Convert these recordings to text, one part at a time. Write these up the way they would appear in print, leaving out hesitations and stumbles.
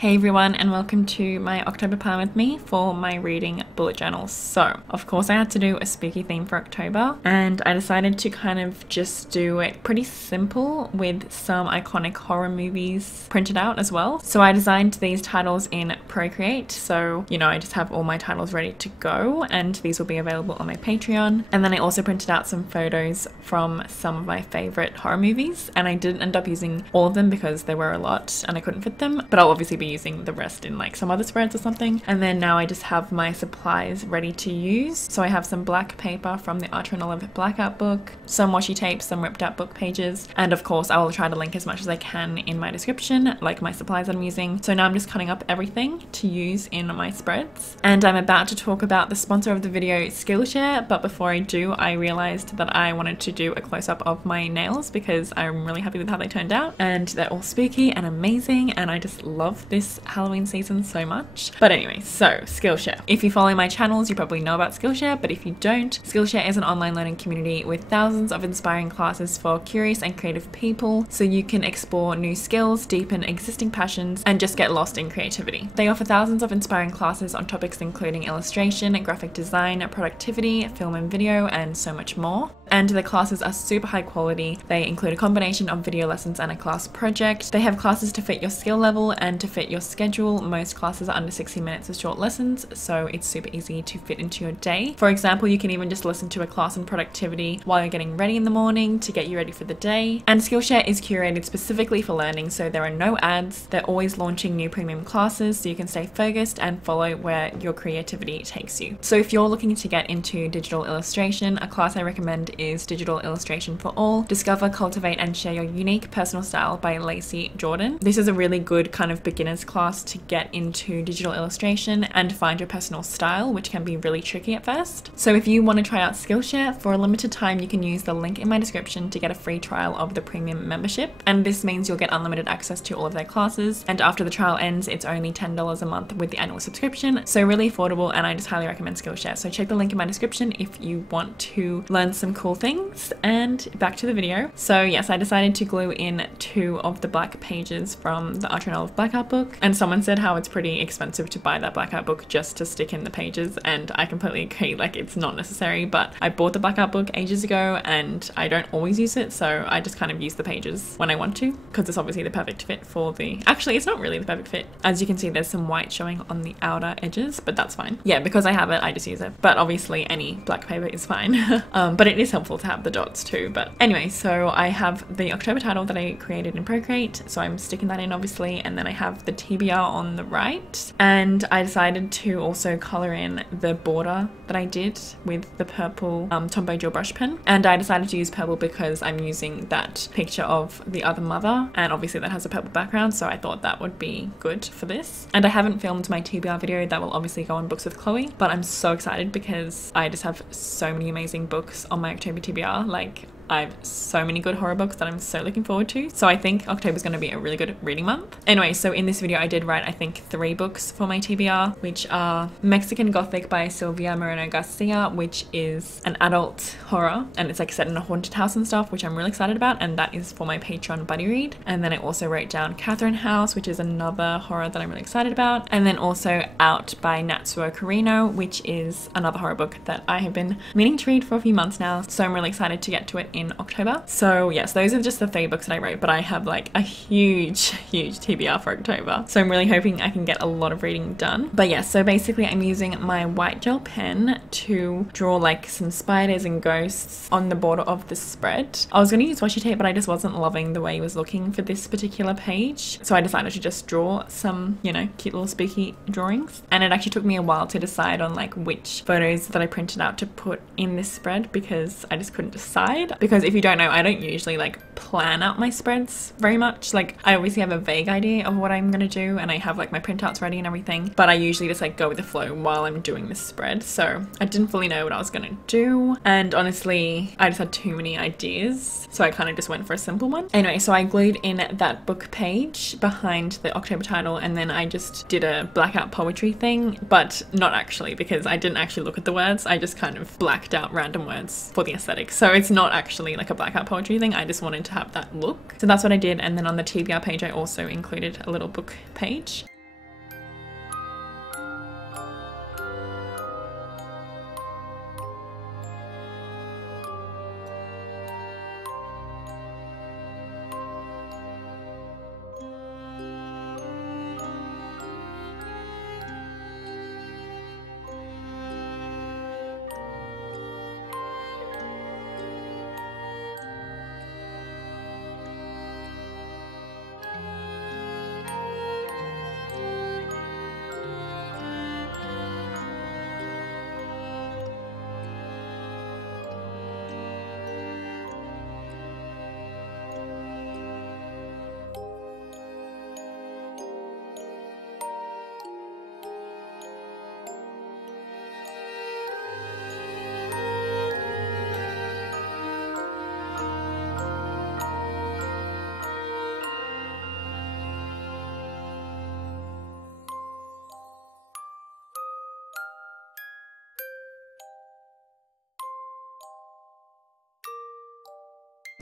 Hey everyone, and welcome to my October plan with me for my reading bullet journal. So, of course I had to do a spooky theme for October, and I decided to kind of just do it pretty simple with some iconic horror movies printed out as well. So I designed these titles in Procreate, so you know, I just have all my titles ready to go, and these will be available on my Patreon. And then I also printed out some photos from some of my favorite horror movies, and I didn't end up using all of them because there were a lot and I couldn't fit them, but I'll obviously be using the rest in like some other spreads or something. And then now I just have my supplies ready to use. So I have some black paper from the Archer and Olive blackout book, some washi tape, some ripped out book pages, and of course I will try to link as much as I can in my description, like my supplies that I'm using. So now I'm just cutting up everything to use in my spreads, and I'm about to talk about the sponsor of the video, Skillshare. But before I do, I realized that I wanted to do a close-up of my nails because I'm really happy with how they turned out, and they're all spooky and amazing, and I just love this Halloween season so much. But anyway, so Skillshare. If you follow my channels, you probably know about Skillshare, but if you don't, Skillshare is an online learning community with thousands of inspiring classes for curious and creative people, so you can explore new skills, deepen existing passions, and just get lost in creativity. They offer thousands of inspiring classes on topics including illustration, graphic design, productivity, film and video, and so much more. And the classes are super high quality. They include a combination of video lessons and a class project. They have classes to fit your skill level and to fit your schedule. Most classes are under 60 minutes of short lessons, so it's super easy to fit into your day. For example, you can even just listen to a class on productivity while you're getting ready in the morning to get you ready for the day. And Skillshare is curated specifically for learning, so there are no ads. They're always launching new premium classes, so you can stay focused and follow where your creativity takes you. So if you're looking to get into digital illustration, a class I recommend is Digital Illustration for All. Discover, cultivate, and share your unique personal style by Lacey Jordan. This is a really good kind of beginner's class to get into digital illustration and find your personal style, which can be really tricky at first. So if you want to try out Skillshare, for a limited time you can use the link in my description to get a free trial of the premium membership, and this means you'll get unlimited access to all of their classes, and after the trial ends it's only $10 a month with the annual subscription, so really affordable, and I just highly recommend Skillshare. So check the link in my description if you want to learn some cool things. And back to the video. So yes, I decided to glue in 2 of the black pages from the Archer and Olive blackout book, and someone said how it's pretty expensive to buy that blackout book just to stick in the pages, and I completely agree, like it's not necessary. But I bought the blackout book ages ago and I don't always use it, so I just kind of use the pages when I want to, because it's obviously the perfect fit for the, actually it's not really the perfect fit. As you can see, there's some white showing on the outer edges, but that's fine. Yeah, because I have it, I just use it, but obviously any black paper is fine. But it is helpful to have the dots too. But anyway, so I have the October title that I created in Procreate, so I'm sticking that in obviously, and then I have the TBR on the right, and I decided to also color in the border that I did with the purple Tombow gel brush pen. And I decided to use purple because I'm using that picture of the other mother, and obviously that has a purple background, so I thought that would be good for this. And I haven't filmed my TBR video, that will obviously go on Books with Chloe, but I'm so excited because I just have so many amazing books on my October TBR. Like, I have so many good horror books that I'm so looking forward to. So I think October is going to be a really good reading month. Anyway, so in this video I did write I think 3 books for my TBR, which are Mexican Gothic by Silvia Moreno Garcia, which is an adult horror, and it's like set in a haunted house and stuff, which I'm really excited about, and that is for my Patreon buddy read. And then I also wrote down Catherine House, which is another horror that I'm really excited about, and then also Out by Natsuo Carino, which is another horror book that I have been meaning to read for a few months now, so I'm really excited to get to it in October. So yes, those are just the 3 books that I wrote, but I have like a huge TBR for October, so I'm really hoping I can get a lot of reading done. But yeah, so basically I'm using my white gel pen to draw like some spiders and ghosts on the border of the spread. I was going to use washi tape, but I just wasn't loving the way it was looking for this particular page, so I decided to just draw some, you know, cute little spooky drawings. And it actually took me a while to decide on like which photos that I printed out to put in this spread, because I just couldn't decide. Because if you don't know, I don't usually like plan out my spreads very much. Like, I obviously have a vague idea of what I'm gonna do, and I have like my printouts ready and everything, but I usually just like go with the flow while I'm doing this spread. So I didn't fully know what I was gonna do, and honestly I just had too many ideas, so I kind of just went for a simple one. Anyway, so I glued in that book page behind the October title, and then I just did a blackout poetry thing, but not actually, because I didn't actually look at the words. I just kind of blacked out random words for the aesthetic, so it's not actually like a blackout poetry thing. I just wanted to have that look, so that's what I did. And then on the TBR page I also included a little book page.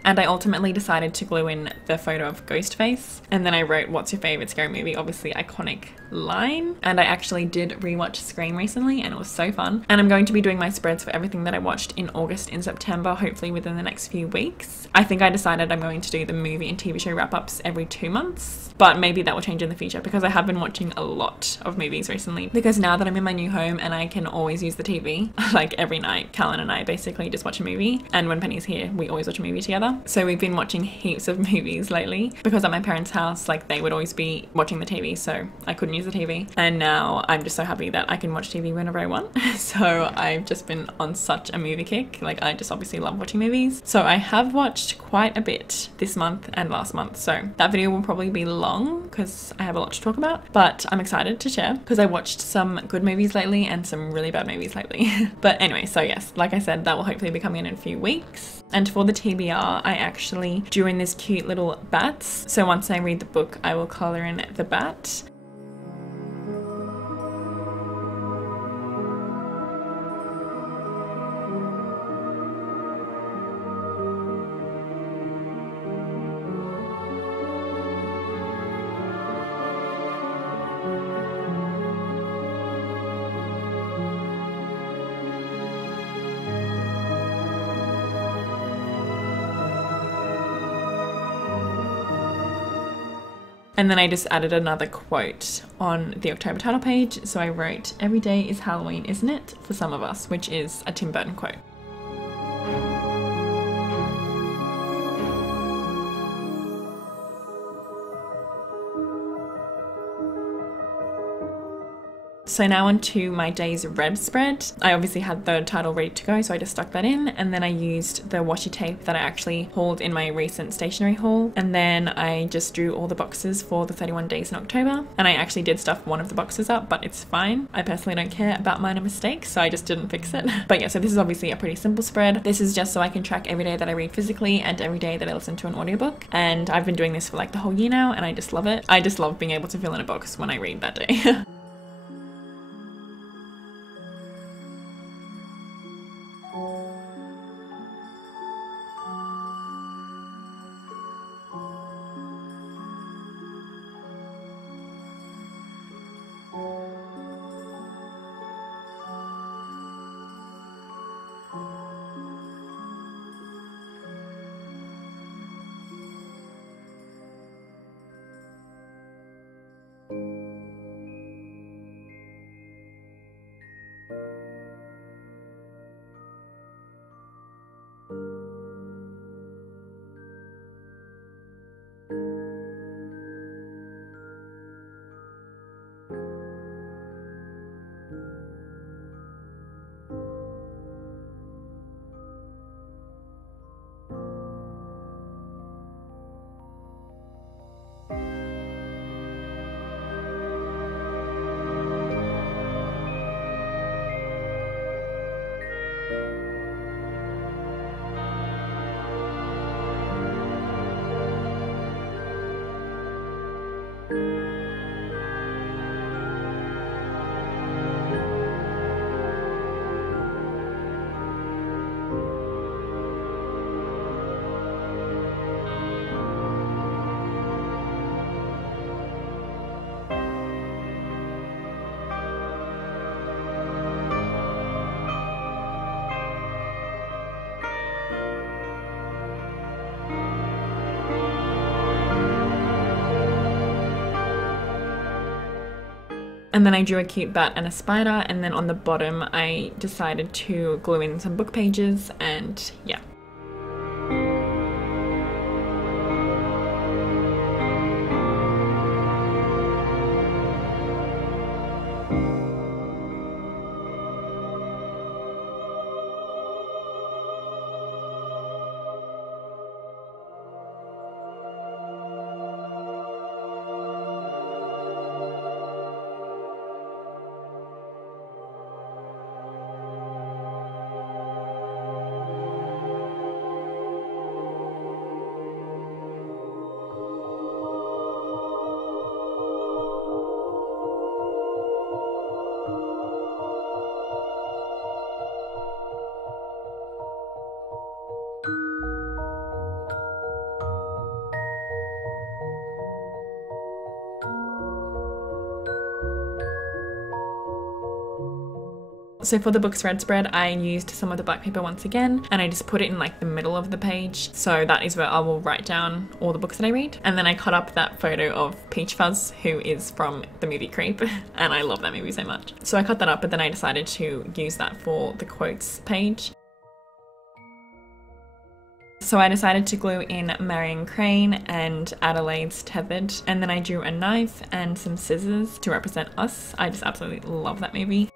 And I ultimately decided to glue in the photo of Ghostface. And then I wrote, what's your favorite scary movie? Obviously iconic line. And I actually did rewatch Scream recently and it was so fun. And I'm going to be doing my spreads for everything that I watched in August and September, hopefully within the next few weeks. I think I decided I'm going to do the movie and TV show wrap-ups every 2 months, but maybe that will change in the future because I have been watching a lot of movies recently, because now that I'm in my new home and I can always use the TV, like every night, Callan and I basically just watch a movie, and when Penny's here, we always watch a movie together. So we've been watching heaps of movies lately because at my parents' house, like they would always be watching the TV, so I couldn't use the TV. And now I'm just so happy that I can watch TV whenever I want. So I've just been on such a movie kick. Like I just obviously love watching movies. So I have watched quite a bit this month and last month. So that video will probably be long because I have a lot to talk about, but I'm excited to share because I watched some good movies lately and some really bad movies lately. But anyway, so yes, like I said, that will hopefully be coming in a few weeks. And for the TBR, I actually drew in this cute little bats. So once I read the book, I will colour in the bat. And then I just added another quote on the October title page. So I wrote, "Every day is Halloween, isn't it? For some of us," which is a Tim Burton quote. So now on to my day's red spread. I obviously had the title ready to go, so I just stuck that in, and then I used the washi tape that I actually hauled in my recent stationery haul, and then I just drew all the boxes for the 31 days in October, and I actually did stuff one of the boxes up, but it's fine. I personally don't care about minor mistakes, so I just didn't fix it. But yeah, so this is obviously a pretty simple spread. This is just so I can track every day that I read physically and every day that I listen to an audiobook, and I've been doing this for like the whole year now, and I just love it. I just love being able to fill in a box when I read that day. And then I drew a cute bat and a spider, and then on the bottom I decided to glue in some book pages, and yeah. So for the book spread, I used some of the black paper once again, and I just put it in like the middle of the page. So that is where I will write down all the books that I read. And then I cut up that photo of Peach Fuzz, who is from the movie Creep, and I love that movie so much. So I cut that up, but then I decided to use that for the quotes page. So I decided to glue in Marion Crane and Adelaide's Tethered, and then I drew a knife and some scissors to represent Us. I just absolutely love that movie.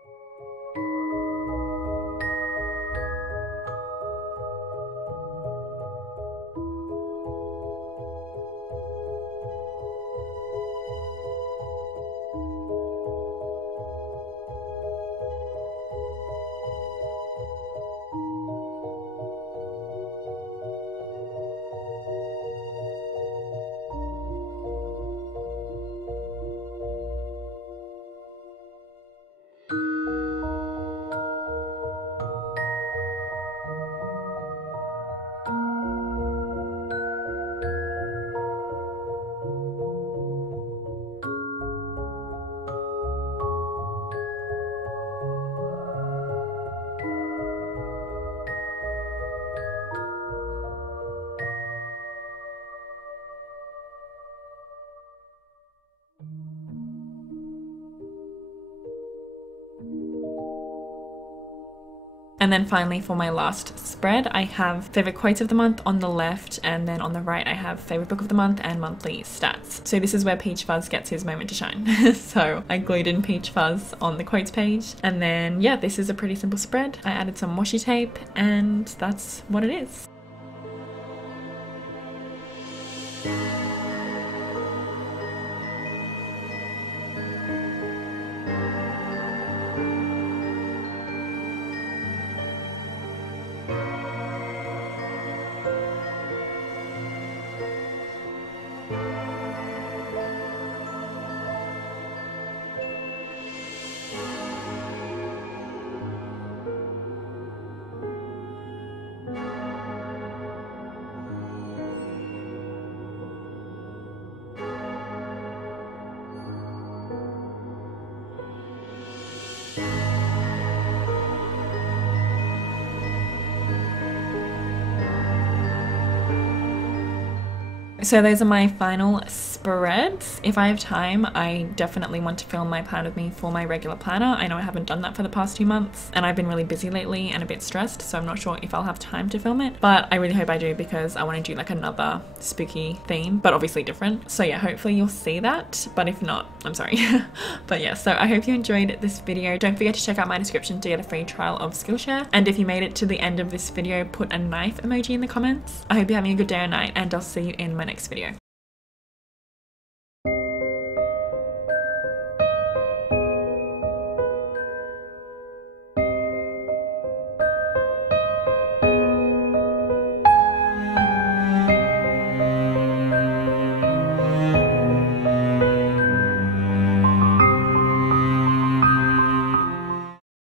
And then finally for my last spread, I have favorite quotes of the month on the left, and then on the right I have favorite book of the month and monthly stats. So this is where Peach Fuzz gets his moment to shine. So I glued in Peach Fuzz on the quotes page, and then yeah, this is a pretty simple spread. I added some washi tape, and that's what it is. So those are my final spreads. If I have time, I definitely want to film my plan with me for my regular planner. I know I haven't done that for the past 2 months, and I've been really busy lately and a bit stressed, so I'm not sure if I'll have time to film it, but I really hope I do, because I want to do like another spooky theme, but obviously different. So yeah, hopefully you'll see that, but if not, I'm sorry. But yeah, so I hope you enjoyed this video. Don't forget to check out my description to get a free trial of Skillshare, and if you made it to the end of this video, put a knife emoji in the comments. I hope you're having a good day or night, and I'll see you in my next video.